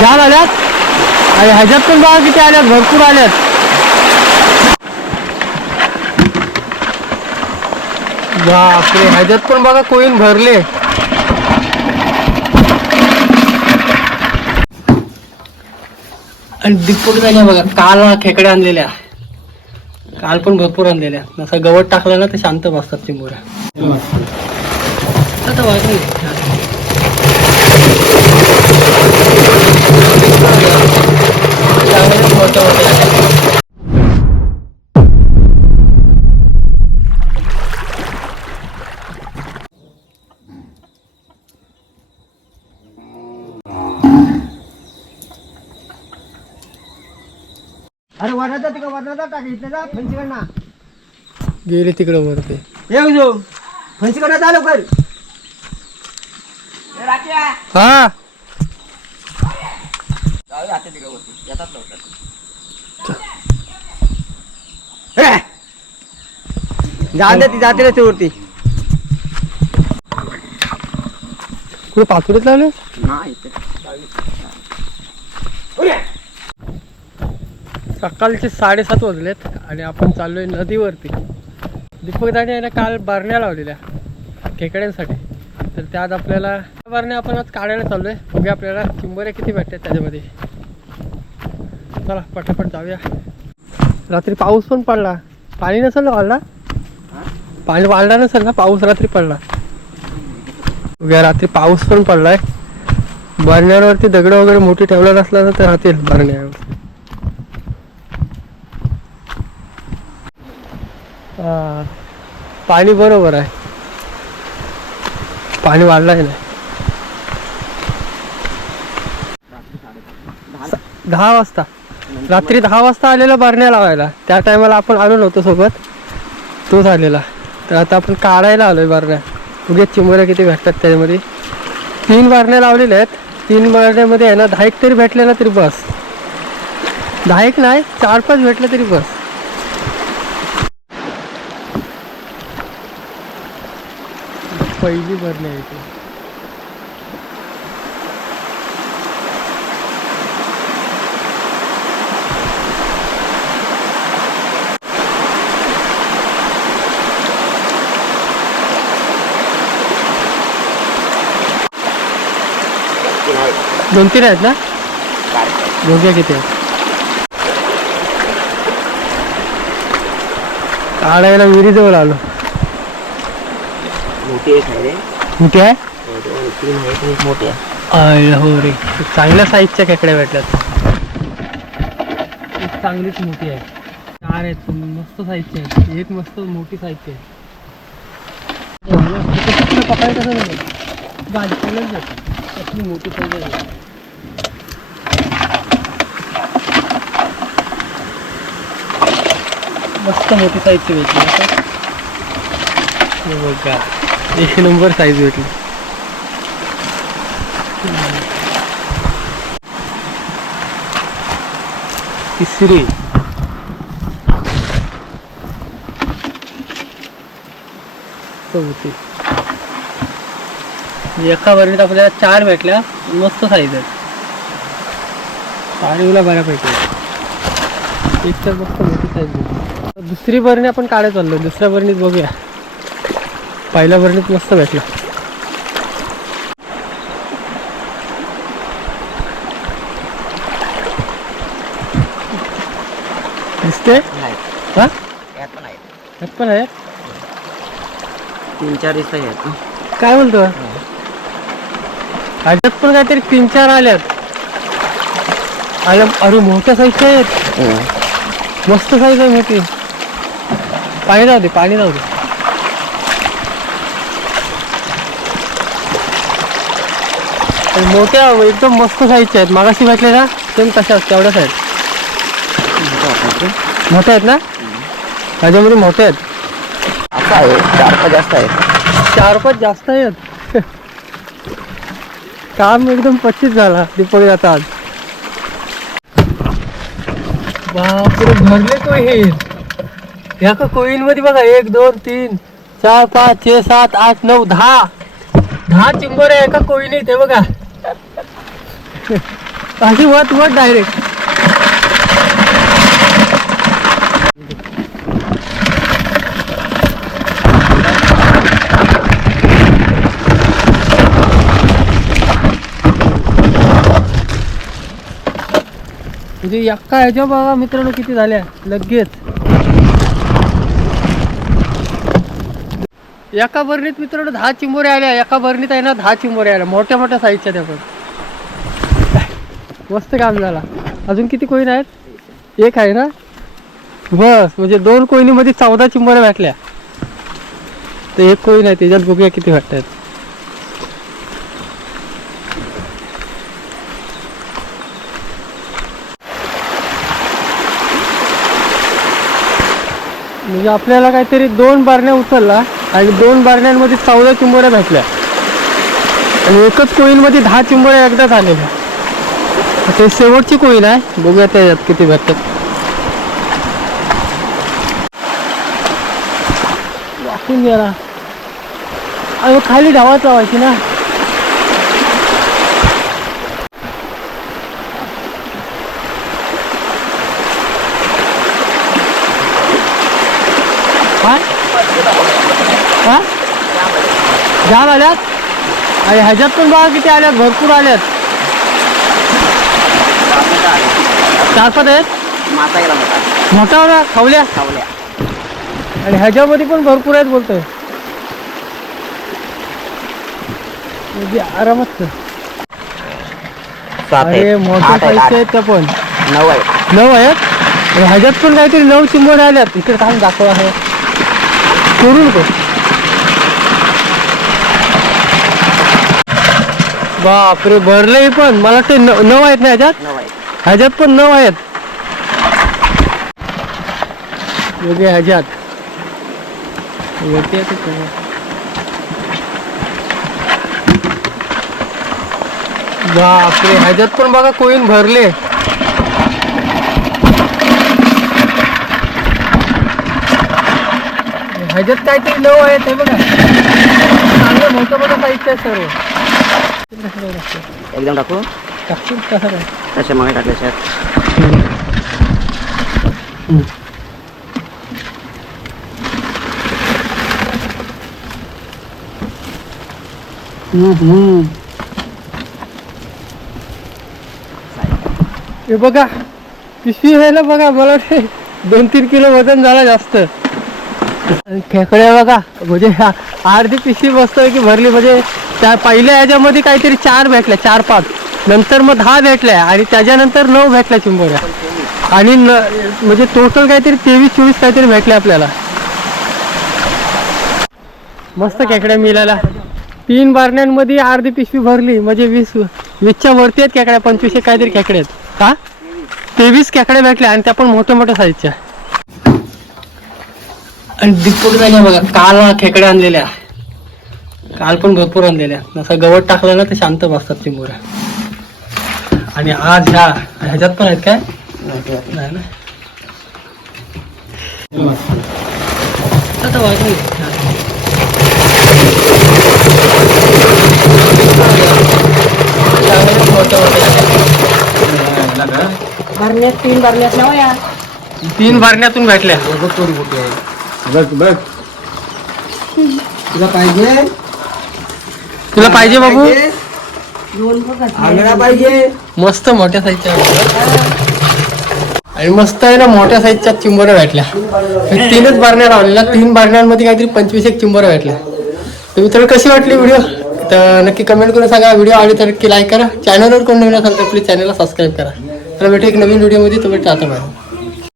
जाम आल्यात? आणि ह्याच्यात पण बघा किती आल्यात भरपूर आल्यात. बापरे ह्याच्यात पण बघा कोईन भरले. आणि दीपक झाल्या बघा काल खेकड्या आणलेल्या. काल पण भरपूर आणलेल्या. असं गवत टाकलं ना ते शांत बसतात चिंबोऱ्या आता वाजले. अरे वरणाचा तिकडे वरणाचा टाक इथं जा फणसीकडनं गेले तिकडे वरती. ये जो फणसीकडनं जा लवकर. हा. ए! जाऊन दे ती जाते रस्ते वरती कुठे पाचुरीत लावले? सकाळचे साडेसात वाजलेत आणि आपण चाललोय नदीवरती. दीपक दाणे याने काल बारण्या लावलेल्या खेकड्यांसाठी. तर त्यात आपल्याला बारण्या आपण आज काढायला चाललोय. बघूया आपल्याला चिंबोऱ्या किती भेटतात त्याच्यामध्ये. चला पटापट जाऊया. रात्री पाऊस पण पडला. पाणी नसेल ना वाढला पाणी वाढला नसेल ना? पाऊस रात्री पडला. उद्या रात्री पाऊस पण पडलाय. बरण्यावरती दगड वगैरे मोठी ठेवलं नसला तर राहतील बरण्यावर. हा. पाणी बरोबर आहे. पाणी वाढलाय ना. दहा वाजता. रात्री दहा वाजता आलेला बरण्या लावायला. त्या टायमाला आपण आलो नव्हतो सोबत. तोच आलेला. तर आता आपण काढायला आलोय बरण्या. उगे चिंबोऱ्या किती भेटतात त्याच्यामध्ये. तीन बरण्या लावलेल्या आहेत. तीन बरण्यामध्ये आहे ना दहा एक तरी भेटले ना तरी बस. दहा एक नाही चार पाच भेटले तरी बस. पहिली बरणी आहे इथे दोन तीन आहेत ना बघूया किती आहेत काढायला विहिरीजवळ आलो मोठी आहे हो रे चांगल्या साईजच्या खेकड्या भेटल्यात एक चांगलीच मोठी आहे चार आहेत मस्त साईजचे आहेत एक मस्त मोठी साईजची आहे पकायला कसं नाही गाडी चालत जाते कसली मोठी साईज आहे मस्त मोठी साईजची भेटली बघा. एक नंबर साईज भेटली. तिसरी. चौथी. एका वरणीत आपल्याला चार भेटल्या. मस्त साईज आहेत पाणीला बऱ्यापैकी. एक तर मस्त मोठी साईज भेटली. दुसरी बरणी आपण काढायला चाललो. दुसऱ्या बरणीत बघूया. पहिल्या बरणीत मस्त भेटला. दिसते? हा? यात पण आहे तीन चार दिसत आहेत काय बोलतो? ह्याच्यात पण काहीतरी तीन चार आल्यात. आल्या अरे मोठ्या साईजच्या आहेत. मस्त साईज आहे मोठी. पाणी जाऊ दे पाणी जाऊ दे. मोठ्या एकदम मस्त साईजच्या आहेत. मागाशी भेटले ना सेम तशाच तेवढ्याच आहेत. मोठ्या आहेत ना? त्याच्यामध्ये मोठ्या आहेत. असं आहे चार पाच जास्त आहे चार पाच जास्त आहेत. काम एकदम पच्चीस झाला दीपक याचा आज. बापरे भरले तो हे. ह्या का कोईन मध्ये बघा एक दोन तीन चार पाच छे सात आठ नऊ दहा. दहा चिंबर आहे एका कोईन ते बघा. अशी वत वत डायरेक्ट म्हणजे एका ह्याच्या बघा मित्रांनो किती झाल्या? लगेच. एका बरणीत मित्रांनो दहा चिंबोऱ्या आल्या एका बरणीत आहे ना दहा चिंबोऱ्या आल्या. मोठ्या मोठ्या साईजच्या त्या पण. मस्त काम झाला. अजून किती कोईन आहेत? एक आहे ना? बस म्हणजे दोन कोयनीमध्ये चौदा चिंबोऱ्या भेटल्या. तर एक कोईन आहे त्याच्यात बघूया किती भेटतात. म्हणजे आपल्याला काहीतरी दोन बारण्या उचलला. आणि दोन बारण्यांमध्ये चौदा चिंबोऱ्या भेटल्या. आणि एकच कोईनमध्ये दहा चिंबोऱ्या एकदाच आलेल्या ते शेवटची कोईन आहे. बघूया त्याच्यात किती भेटतात. वाकून गेला. अरे खाली धावाच लावायची ना काय हा? जाम आल्यात आणि ह्याच्यात पण बघा किती आल्यात भरपूर आल्यात. चार पाच आहेत? मोठा खावल्या खावल्या. आणि ह्याच्यामध्ये पण भरपूर आहेत बोलतोय. म्हणजे आरामात अरे आहेत. पण. नऊ आहेत. नऊ आहेत? ह्याच्यात पण काहीतरी नऊ चिंबोड आल्यात. इकडे थांब दाखवा आहे. करू नको. बापरे भरले पण. मला वाटते न- नऊ आहेत ना ह्याच्यात? नऊ ह्याच्यात पण नऊ आहेत. वेगळे ह्याच्यात. वरती आहेत ते. बापरे ह्याच्यात पण बघा कोईन भरले. ह्याच्यात काहीतरी नऊ आहेत हे बघा. चांगलं मोठं मोठं साहित्य आहे सर्व? एकदम टाकू टाकशील कसं काय तसे मग टाकले शेत हे बघा पिशवी व्हायला बघा मला वाटते दोन तीन किलो वजन झाला जास्त खेकडे खेकड्या बघा. म्हणजे अर्धी पिशवी बसतोय की भरली. म्हणजे त्या पहिल्या ह्याच्यामध्ये काहीतरी चार भेटल्या चार पाच. नंतर मग दहा भेटल्या आणि त्याच्यानंतर नऊ भेटल्या चिंबोऱ्या. आणि न म्हणजे टोटल काहीतरी तेवीस चोवीस काहीतरी भेटले आपल्याला. मस्त खेकड्या मिळाल्या तीन बारण्यांमध्ये अर्धी पिशवी भरली. म्हणजे वीस वीसच्या वरती आहेत खेकड्या पंचवीसशे काहीतरी खेकडे आहेत. हा? तेवीस खेकड्या भेटल्या आणि त्या पण मोठ्या मोठ्या साईजच्या आणि दीपक नाही बघा काल खेकड्या आणलेल्या. काल पण भरपूर आणलेल्या. असं गवत टाकलं ना ते शांत बसतात चिंबोऱ्या आणि आज ह्या ह्याच्यात पण आहेत काय? नाही ना? आता तीन भरण्यात तीन भरण्यातून भेटल्या. बघ बघ. तुला पाहिजे? तुला पाहिजे बाबू? आंगडा पाहिजे. मस्त मोठ्या साईजच्या आणि मस्त आहे ना मोठ्या साईजच्या चिंबोऱ्या भेटल्या. हे तीनच बारण्या लावलेल्या. तीन बारण्यांमध्ये काहीतरी पंचवीस एक चिंबोऱ्या भेटल्या. तर मित्रांनो कशी वाटली व्हिडिओ तर नक्की कमेंट करून सांगा. व्हिडिओ आवडली तर नक्की लाईक करा. चॅनलवर कोण नवीन असेल तर प्लीज चॅनलला सबस्क्राईब करा. तर भेटू एक नवीन व्हिडिओमध्ये तुम्ही टाटा बाय.